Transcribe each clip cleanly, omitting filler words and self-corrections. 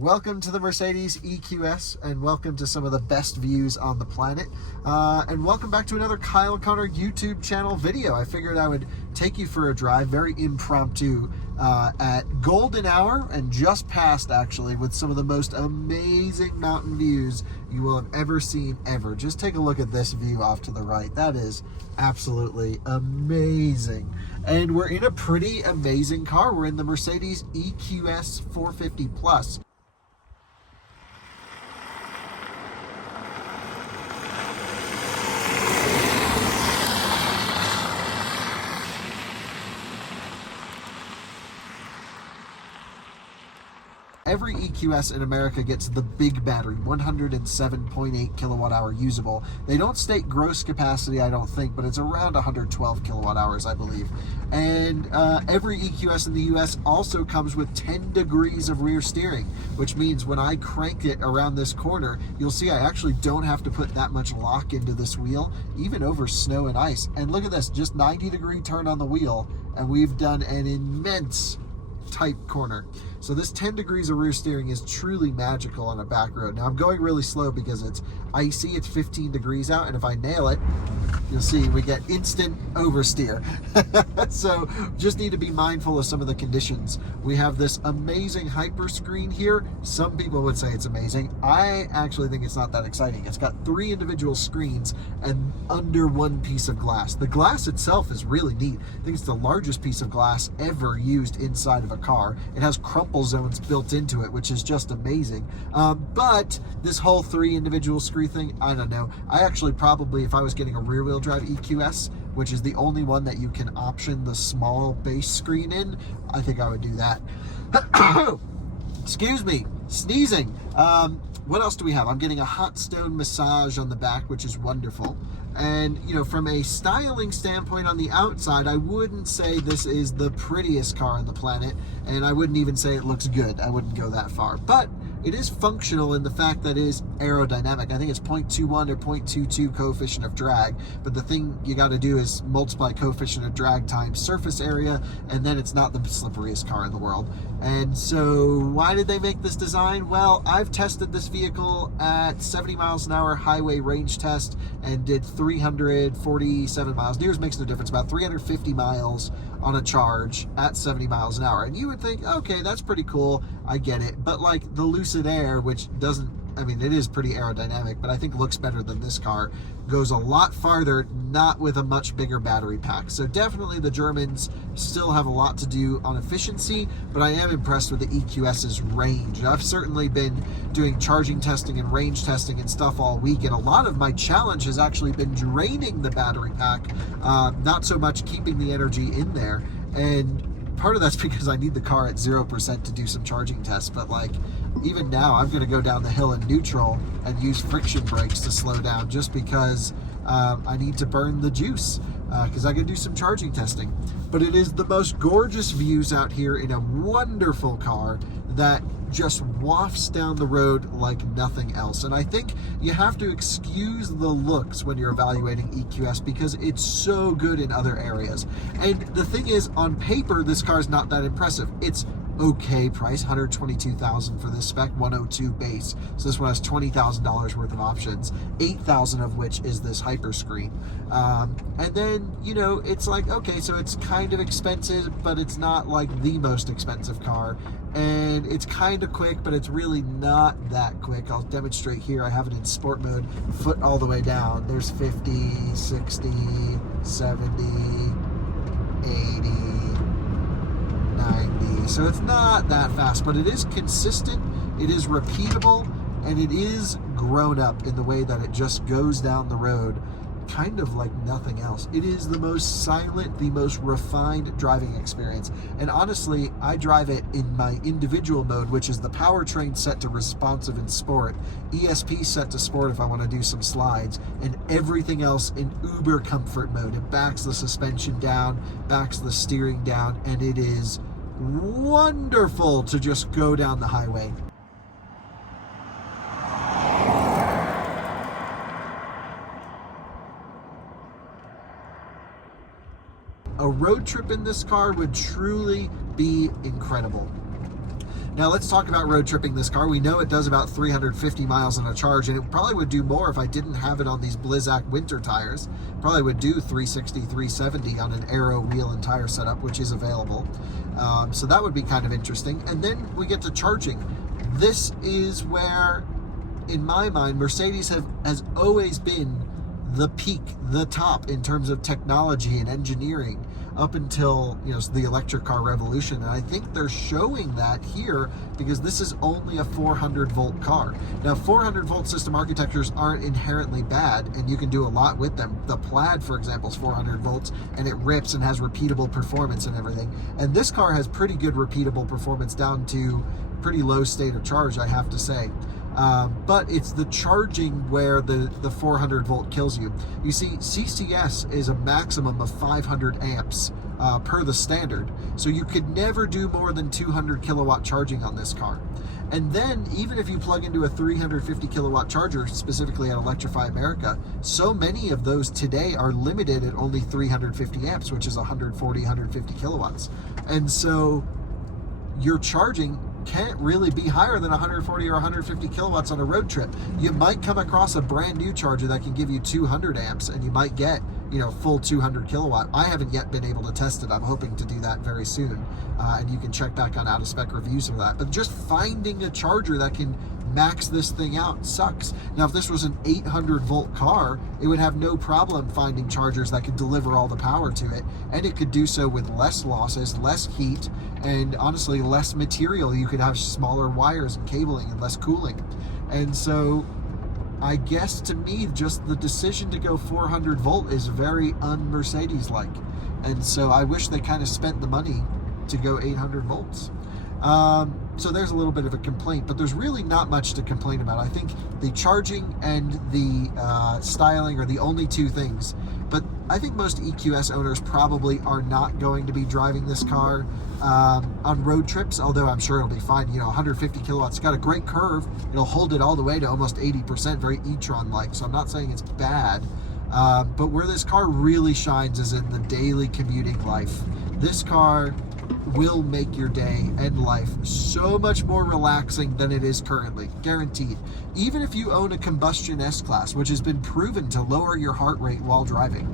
Welcome to the Mercedes EQS, and welcome to some of the best views on the planet. And welcome back to another Kyle Connor YouTube channel video. I figured I would take you for a drive, very impromptu, at golden hour and just past, actually, with some of the most amazing mountain views you will have ever seen, ever. Just take a look at this view off to the right. That is absolutely amazing. And we're in a pretty amazing car. We're in the Mercedes EQS 450 Plus. Every EQS in America gets the big battery, 107.8 kilowatt hour usable. They don't state gross capacity, I don't think, but it's around 112 kilowatt hours, I believe. And every EQS in the US also comes with 10 degrees of rear steering, which means when I crank it around this corner, you'll see I actually don't have to put that much lock into this wheel, even over snow and ice. And look at this, just 90-degree turn on the wheel, and we've done an immense tight corner. So this 10 degrees of rear steering is truly magical on a back road. Now I'm going really slow because it's icy, it's 15 degrees out, and if I nail it, you'll see we get instant oversteer. So just need to be mindful of some of the conditions. We have this amazing hyper screen here. Some people would say it's amazing. I actually think it's not that exciting. It's got 3 individual screens and under one piece of glass. The glass itself is really neat. I think it's the largest piece of glass ever used inside of a car. It has crumple zones built into it, which is just amazing. But this whole 3 individual screen thing, I don't know. I actually probably, if I was getting a rear wheel drive EQS, which is the only one that you can option the small base screen in, I think I would do that. Excuse me, sneezing. What else do we have? I'm getting a hot stone massage on the back, which is wonderful. And, you know, from a styling standpoint on the outside, I wouldn't say this is the prettiest car on the planet, and I wouldn't even say it looks good. I wouldn't go that far. But it is functional in the fact that it is aerodynamic. I think it's 0.21 or 0.22 coefficient of drag, but the thing you got to do is multiply coefficient of drag times surface area, and then it's not the slipperiest car in the world. And so why did they make this design? Well, I've tested this vehicle at 70 miles an hour highway range test and did 347 miles. Nears makes no difference, about 350 miles on a charge at 70 miles an hour. And you would think, okay, that's pretty cool, I get it. But like the Lucid Air, which doesn't, I mean, it is pretty aerodynamic, but I think looks better than this car, goes a lot farther, not with a much bigger battery pack. So definitely the Germans still have a lot to do on efficiency, but I am impressed with the EQS's range. I've certainly been doing charging testing and range testing and stuff all week, and a lot of my challenge has actually been draining the battery pack, not so much keeping the energy in there. And part of that's because I need the car at 0% to do some charging tests, but like even now I'm going to go down the hill in neutral and use friction brakes to slow down just because I need to burn the juice because I can do some charging testing. But it is the most gorgeous views out here in a wonderful car that just wafts down the road like nothing else. And I think you have to excuse the looks when you're evaluating EQS because it's so good in other areas. And the thing is, on paper, this car is not that impressive. It's okay price, $122,000 for this spec, 102 base. So this one has $20,000 worth of options, 8,000 of which is this hyper screen. And then, you know, it's like, okay, so it's kind of expensive, but it's not like the most expensive car. And it's kind of quick, but it's really not that quick. I'll demonstrate here. I have it in sport mode, foot all the way down. There's 50, 60, 70, 80, 90. So it's not that fast, but it is consistent, it is repeatable, and it is grown up in the way that it just goes down the road kind of like nothing else. It is the most silent, the most refined driving experience. And honestly, I drive it in my individual mode, which is the powertrain set to responsive and sport, ESP set to sport if I want to do some slides, and everything else in uber comfort mode. It backs the suspension down, backs the steering down, and it is wonderful to just go down the highway. A road trip in this car would truly be incredible. Now let's talk about road tripping this car. We know it does about 350 miles on a charge, and it probably would do more if I didn't have it on these Blizzak winter tires. Probably would do 360, 370 on an aero wheel and tire setup, which is available. So that would be kind of interesting. And then we get to charging. This is where, in my mind, Mercedes has always been the peak, the top in terms of technology and engineering up until, the electric car revolution. And I think they're showing that here because this is only a 400 volt car. Now, 400 volt system architectures aren't inherently bad, and you can do a lot with them. The Plaid, for example, is 400 volts, and it rips and has repeatable performance and everything. And this car has pretty good repeatable performance down to pretty low state of charge, I have to say. But it's the charging where the 400 volt kills you. You see, CCS is a maximum of 500 amps per the standard. So you could never do more than 200 kilowatt charging on this car. And then even if you plug into a 350 kilowatt charger, specifically at Electrify America, so many of those today are limited at only 350 amps, which is 140, 150 kilowatts. And so your charging can't really be higher than 140 or 150 kilowatts on a road trip. You might come across a brand new charger that can give you 200 amps, and you might get, full 200 kilowatt. I haven't yet been able to test it. I'm hoping to do that very soon. And you can check back on out of spec reviews of that. But just finding a charger that can max this thing out sucks. Now, if this was an 800 volt car, it would have no problem finding chargers that could deliver all the power to it, and it could do so with less losses, less heat, and honestly less material. You could have smaller wires and cabling and less cooling. And so I guess to me, just the decision to go 400 volt is very un-Mercedes like, and so I wish they kind of spent the money to go 800 volts. So there's a little bit of a complaint, but there's really not much to complain about. I think the charging and the styling are the only two things. But I think most EQS owners probably are not going to be driving this car on road trips, although I'm sure it'll be fine. 150 kilowatts, it's got a great curve. It'll hold it all the way to almost 80%, very e-tron-like. So I'm not saying it's bad. But where this car really shines is in the daily commuting life. This car will make your day and life so much more relaxing than it is currently, guaranteed. Even if you own a combustion S-Class, which has been proven to lower your heart rate while driving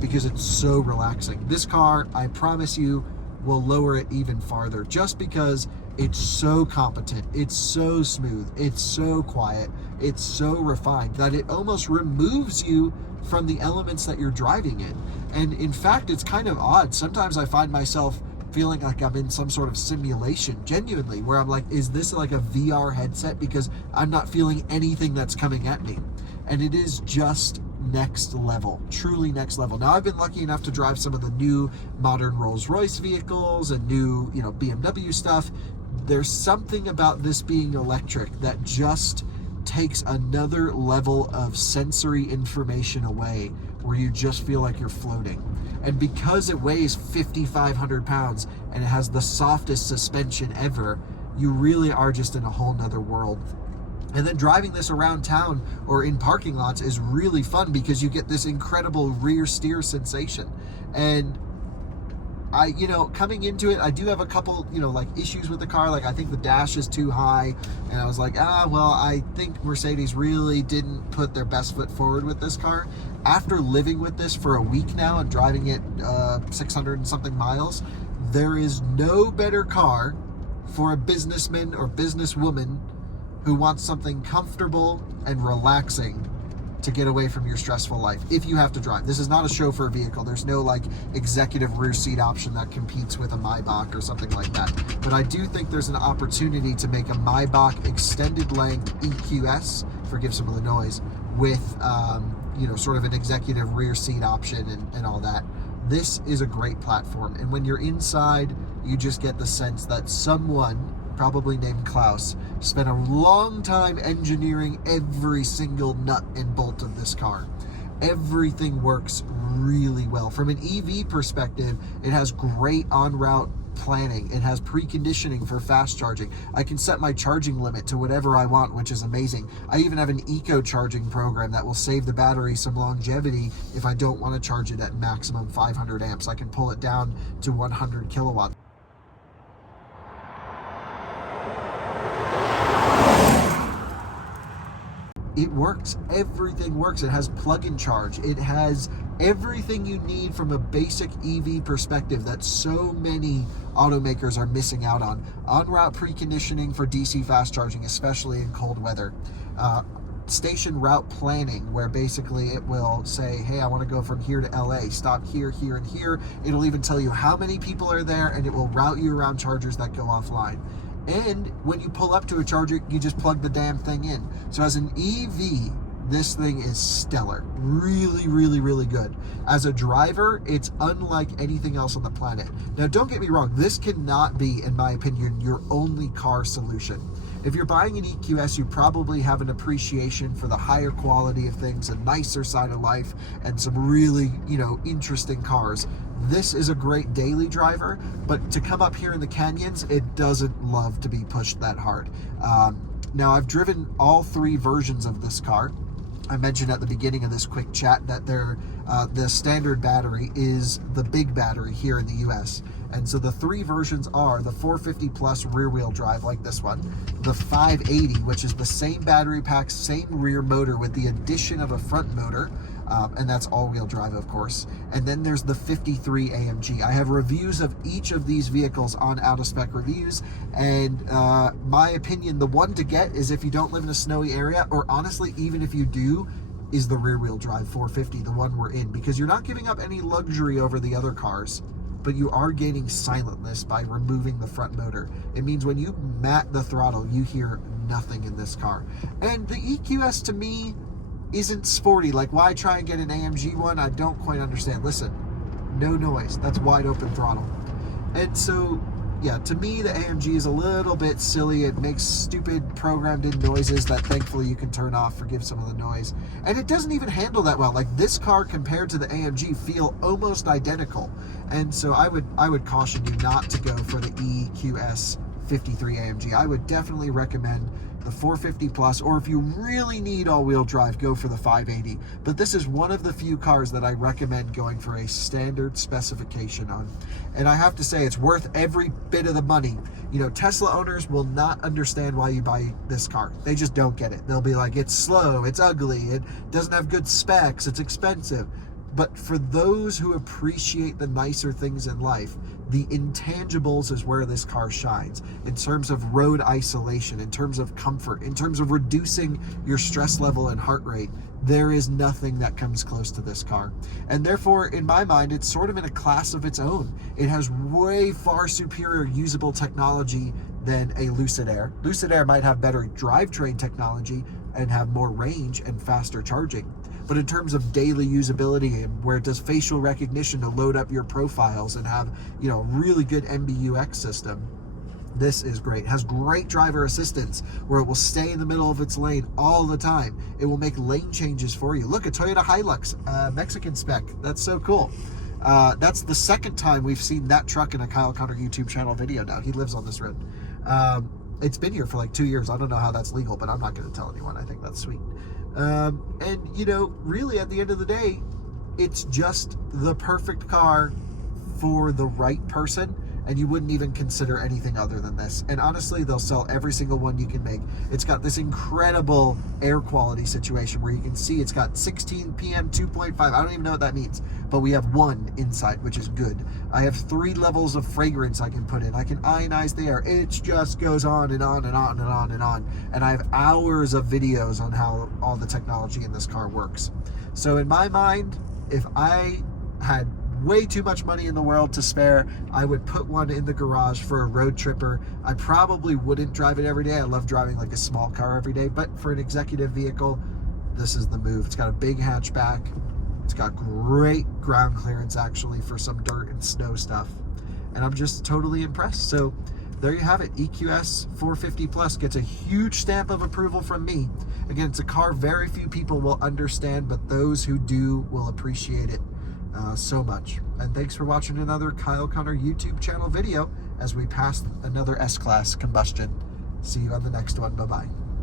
because it's so relaxing. This car, I promise you, will lower it even farther just because it's so competent, it's so smooth, it's so quiet, it's so refined that it almost removes you from the elements that you're driving in. And in fact, it's kind of odd. Sometimes I find myself feeling like I'm in some sort of simulation, genuinely, where I'm like, is this like a VR headset? Because I'm not feeling anything that's coming at me. And it is just next level, truly next level. Now, I've been lucky enough to drive some of the new modern Rolls-Royce vehicles and new, BMW stuff. There's something about this being electric that just takes another level of sensory information away, where you just feel like you're floating. And because it weighs 5,500 pounds and it has the softest suspension ever, you really are just in a whole nother world. And then driving this around town or in parking lots is really fun because you get this incredible rear steer sensation. And I, coming into it, I do have a couple, issues with the car. Like, I think the dash is too high. And I was like, I think Mercedes really didn't put their best foot forward with this car. After living with this for a week now and driving it 600 and something miles, there is no better car for a businessman or businesswoman who wants something comfortable and relaxing to get away from your stressful life if you have to drive. This is not a chauffeur vehicle. There's no executive rear seat option that competes with a Maybach or something like that. But I do think there's an opportunity to make a Maybach extended length EQS, forgive some of the noise, with sort of an executive rear seat option and all that. This is a great platform. And when you're inside, you just get the sense that someone, probably named Klaus, spent a long time engineering every single nut and bolt of this car. Everything works really well. From an EV perspective, it has great en-route planning. It has preconditioning for fast charging. I can set my charging limit to whatever I want, which is amazing. I even have an eco charging program that will save the battery some longevity if I don't want to charge it at maximum 500 amps. I can pull it down to 100 kilowatts. it works. Everything works. It has plug-in charge. It has everything you need from a basic EV perspective that so many automakers are missing out on. On-route preconditioning for DC fast charging, especially in cold weather. Station route planning, where basically it will say, hey, I want to go from here to LA, stop here, here, and here. It'll even tell you how many people are there, and it will route you around chargers that go offline. And when you pull up to a charger, you just plug the damn thing in. So as an EV, this thing is stellar. Really, really, really good. As a driver, it's unlike anything else on the planet. Now, don't get me wrong, this cannot be, in my opinion, your only car solution. If you're buying an EQS, you probably have an appreciation for the higher quality of things, a nicer side of life, and some really, interesting cars. This is a great daily driver, but to come up here in the canyons, it doesn't love to be pushed that hard. Now, I've driven all 3 versions of this car. I mentioned at the beginning of this quick chat that the standard battery is the big battery here in the US. And so the 3 versions are the 450 plus rear wheel drive like this one, the 580, which is the same battery pack, same rear motor with the addition of a front motor, and that's all-wheel drive, of course. And then there's the 53 AMG. I have reviews of each of these vehicles on Out of Spec Reviews, and my opinion, the one to get is if you don't live in a snowy area, or honestly, even if you do, is the rear-wheel drive 450, the one we're in, because you're not giving up any luxury over the other cars, but you are gaining silentness by removing the front motor. It means when you mat the throttle, you hear nothing in this car. And the EQS, to me, isn't sporty. Like, why try and get an AMG one? I don't quite understand. Listen, no noise. That's wide open throttle. And so, yeah, to me, the AMG is a little bit silly. It makes stupid programmed in noises that thankfully you can turn off, forgive some of the noise. And it doesn't even handle that well. Like, this car compared to the AMG feel almost identical. And so I would caution you not to go for the EQS 53 AMG. I would definitely recommend the 450 plus, or if you really need all-wheel drive, go for the 580. But this is one of the few cars that I recommend going for a standard specification on. And I have to say, it's worth every bit of the money. Tesla owners will not understand why you buy this car. They just don't get it. They'll be like, it's slow, it's ugly, it doesn't have good specs, it's expensive. But for those who appreciate the nicer things in life, the intangibles is where this car shines. In terms of road isolation, in terms of comfort, in terms of reducing your stress level and heart rate, there is nothing that comes close to this car. And therefore, in my mind, it's sort of in a class of its own. It has way far superior usable technology than a Lucid Air. Lucid Air might have better drivetrain technology and have more range and faster charging. But in terms of daily usability and where it does facial recognition to load up your profiles and have, really good MBUX system, this is great. It has great driver assistance where it will stay in the middle of its lane all the time. It will make lane changes for you. Look, a Toyota Hilux, Mexican spec. That's so cool. That's the second time we've seen that truck in a Kyle Connor YouTube channel video now. He lives on this road. It's been here for like 2 years. I don't know how that's legal, but I'm not going to tell anyone. I think that's sweet. Really at the end of the day, it's just the perfect car for the right person, and you wouldn't even consider anything other than this. And honestly, they'll sell every single one you can make. It's got this incredible air quality situation where you can see it's got 16 PM 2.5. I don't even know what that means, but we have 1 inside, which is good. I have 3 levels of fragrance I can put in. I can ionize the air. It just goes on and on and on and on and on. And I have hours of videos on how all the technology in this car works. So in my mind, if I had way too much money in the world to spare, I would put one in the garage for a road tripper. I probably wouldn't drive it every day. I love driving like a small car every day, but for an executive vehicle, this is the move. It's got a big hatchback. It's got great ground clearance actually for some dirt and snow stuff. And I'm just totally impressed. So there you have it. EQS 450 Plus gets a huge stamp of approval from me. Again, it's a car very few people will understand, but those who do will appreciate it so much. And thanks for watching another Kyle Connor YouTube channel video as we pass another S-Class combustion. See you on the next one. Bye-bye.